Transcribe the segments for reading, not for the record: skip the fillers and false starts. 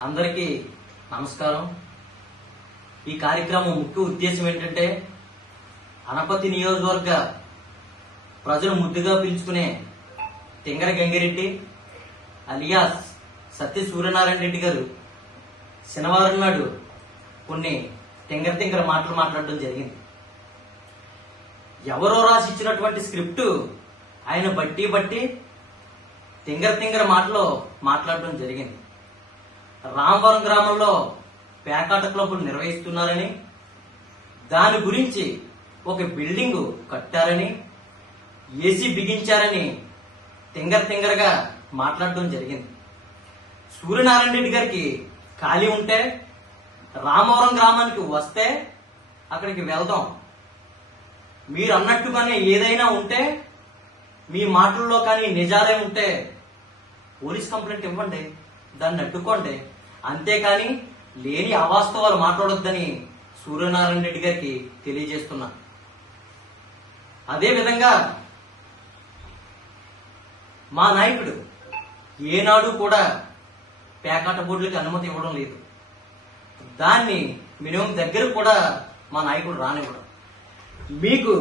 అందరికీ నమస్కారం. ఈ కార్యక్రమం ముఖ్య ఉద్దేశం ఏంటంటే అనపతి నియోజకవర్గ ప్రజలు ముద్దుగా పిలుచుకునే తింగర గంగిరెడ్డి అలియాస్ సత్య సూర్యనారాయణ రెడ్డి గారు శనివారం నాడు కొన్ని తింగర మాటలు మాట్లాడడం జరిగింది. ఎవరో రాసి ఇచ్చినటువంటి స్క్రిప్ట్ ఆయన బట్టి తింగర మాటలు మాట్లాడడం జరిగింది. రామవరం గ్రామంలో పేకాట క్లబ్బులు నిర్వహిస్తున్నారని, దాని గురించి ఒక బిల్డింగ్ కట్టారని, ఏసీ బిగించారని తింగరగా మాట్లాడడం జరిగింది. సూర్యనారాయణ రెడ్డి గారికి ఖాళీ ఉంటే రామవరం గ్రామానికి వస్తే అక్కడికి వెళ్దాం. మీరు అన్నట్టుగానే ఏదైనా ఉంటే, మీ మాటల్లో కానీ నిజాలే ఉంటే పోలీస్ కంప్లైంట్ ఇవ్వండి, దాన్ని అడ్డుకోండి. అంతేకాని లేని అవాస్తవాలు మాట్లాడొద్దని సూర్యనారాయణ రెడ్డి గారికి తెలియజేస్తున్నా. అదేవిధంగా మా నాయకుడు ఏనాడు కూడా పేకాట బోర్డులకు అనుమతి ఇవ్వడం లేదు. దాన్ని మినిమం దగ్గర కూడా మా నాయకుడు రానివ్వడం. మీకు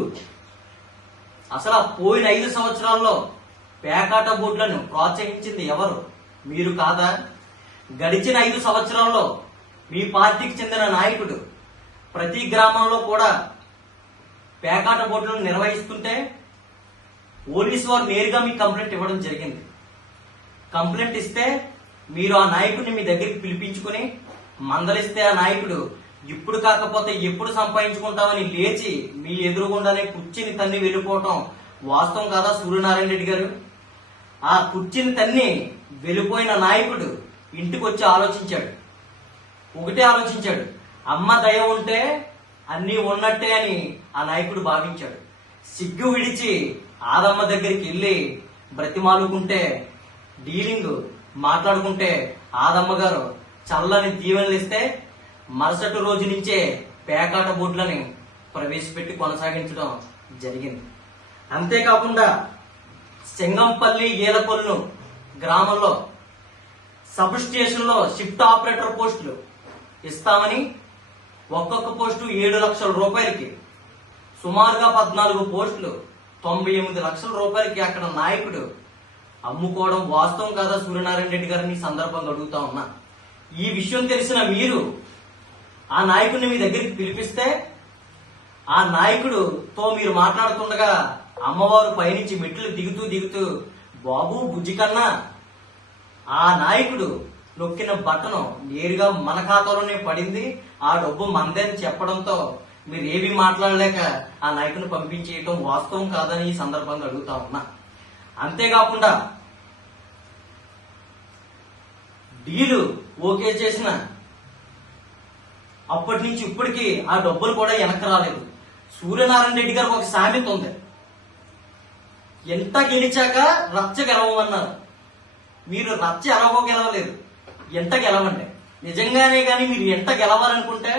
అసలు పోయిన 5 సంవత్సరాల్లో పేకాట బోర్డులను ప్రోత్సహించింది ఎవరు? మీరు కాదా? గడిచిన 5 సంవత్సరాల్లో మీ పార్టీకి చెందిన నాయకుడు ప్రతి గ్రామంలో కూడా పేకాట బోర్డులను నిర్వహిస్తుంటే పోలీసు వారు నేరుగా మీకు కంప్లైంట్ ఇవ్వడం జరిగింది. కంప్లైంట్ ఇస్తే మీరు ఆ నాయకుడిని మీ దగ్గరికి పిలిపించుకుని మందలిస్తే ఆ నాయకుడు ఇప్పుడు కాకపోతే ఎప్పుడు సంపాదించుకుంటామని లేచి మీ ఎదురుగుండానే కుర్చీని తన్ని వెళ్ళిపోవటం వాస్తవం కాదా సూర్యనారాయణ రెడ్డి గారు? ఆ కుర్చీని తన్ని వెళ్ళిపోయిన నాయకుడు ఇంటికి వచ్చి ఒకటే ఆలోచించాడు, అమ్మ దయ ఉంటే అన్నీ ఉన్నట్టే అని ఆ నాయకుడు భావించాడు. సిగ్గు విడిచి ఆదమ్మ దగ్గరికి వెళ్ళి బ్రతిమాలుకుంటే, డీలింగ్ మాట్లాడుకుంటే ఆదమ్మ గారు చల్లని దీవెనలు ఇస్తే మరుసటి రోజు నుంచే పేకాట బోర్డులని ప్రవేశపెట్టి కొనసాగించడం జరిగింది. అంతేకాకుండా సింగంపల్లి ఏలకొల్లు గ్రామంలో సబ్ స్టేషన్ లో షిఫ్ట్ ఆపరేటర్ పోస్టులు ఇస్తామని ఒక్కొక్క పోస్టు 7 లక్షల రూపాయలకి, సుమారుగా 14 పోస్టులు 98 లక్షల రూపాయలకి అక్కడ నాయకుడు అమ్ముకోవడం వాస్తవం కాదా సూర్యనారాయణ రెడ్డి గారిని సందర్భంగా అడుగుతా ఉన్నా. ఈ విషయం తెలిసిన మీరు ఆ నాయకుడిని మీ దగ్గరికి పిలిపిస్తే ఆ నాయకుడుతో మీరు మాట్లాడుతుండగా అమ్మవారు పైనుంచి మెట్లు దిగుతూ బాబు బుజ్జి కన్నా ఆ నాయకుడు నొక్కిన బట్టను నేరుగా మన ఖాతాలోనే పడింది, ఆ డబ్బు మందే అని చెప్పడంతో మీరు ఏమీ మాట్లాడలేక ఆ నాయకుని పంపించేయటం వాస్తవం కాదని ఈ సందర్భంగా అడుగుతా ఉన్నా. అంతేకాకుండా డీలు ఓకే చేసిన అప్పటి నుంచి ఇప్పటికీ ఆ డబ్బులు కూడా వెనక్కి రాలేదు. సూర్యనారాయణ రెడ్డి గారికి ఒక సామెత ఉంది, ఎంత గెలిచాక రచ్చ గెలవమన్నారు. మీరు రచ్చ ఎలాగో గెలవలేదు, ఎంత గెలవండి. నిజంగానే కానీ మీరు ఎంత గెలవాలనుకుంటే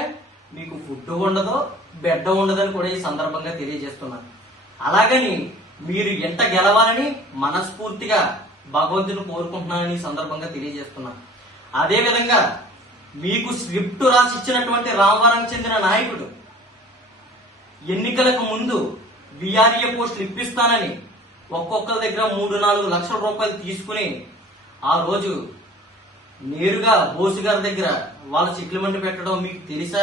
మీకు ఫుడ్ ఉండదో బెడ్ ఉండదని కూడా ఈ సందర్భంగా తెలియజేస్తున్నాను. అలాగని మీరు ఎంత గెలవాలని మనస్ఫూర్తిగా భగవంతుని కోరుకుంటున్నానని సందర్భంగా తెలియజేస్తున్నాను. అదేవిధంగా మీకు స్క్రిప్ట్ రాసి ఇచ్చినటువంటి రామవరం చెందిన నాయకుడు ఎన్నికలకు ముందు విఆర్ఏ పోస్టులు ఇప్పిస్తానని ఒక్కొక్కరి దగ్గర 3-4 లక్షల రూపాయలు తీసుకుని ఆ రోజు నేరుగా బోసు గారి దగ్గర వాళ్ళ సెటిల్మెంట్ పెట్టడం మీకు తెలుసా?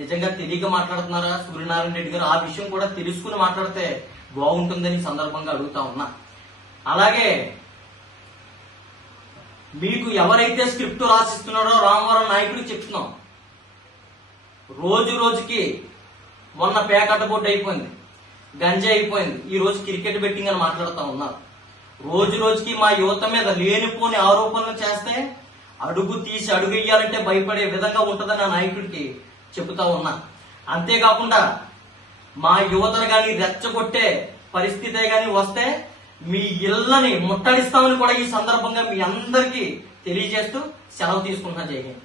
నిజంగా తెలియక మాట్లాడుతున్నారా సూర్యనారాయణ రెడ్డి గారు? ఆ విషయం కూడా తెలుసుకుని మాట్లాడితే బాగుంటుందని సందర్భంగా అడుగుతా ఉన్నా. అలాగే మీకు ఎవరైతే స్క్రిప్ట్ రాసిస్తున్నారో రామవరం నాయకుడికి చెప్తున్నాం, రోజుకి మొన్న పేకాట బోర్డు అయిపోయింది, గంజా అయిపోయింది, ఈ రోజు క్రికెట్ బెట్టింగ్ అని మాట్లాడుతూ ఉన్నారు. రోజుకి మా యువత మీద లేనిపోని ఆరోపణలు చేస్తే అడుగు తీసి అడుగెయ్యాలంటే భయపడే విధంగా ఉంటుందని ఆ నాయకుడికి చెబుతా ఉన్నా. అంతేకాకుండా మా యువతను గాని రెచ్చగొట్టే పరిస్థితే గాని వస్తే మీ ఇళ్లని ముట్టడిస్తామని కూడా ఈ సందర్భంగా మీ అందరికీ తెలియజేస్తూ సెలవు తీసుకుంటున్నా. జై హింద్.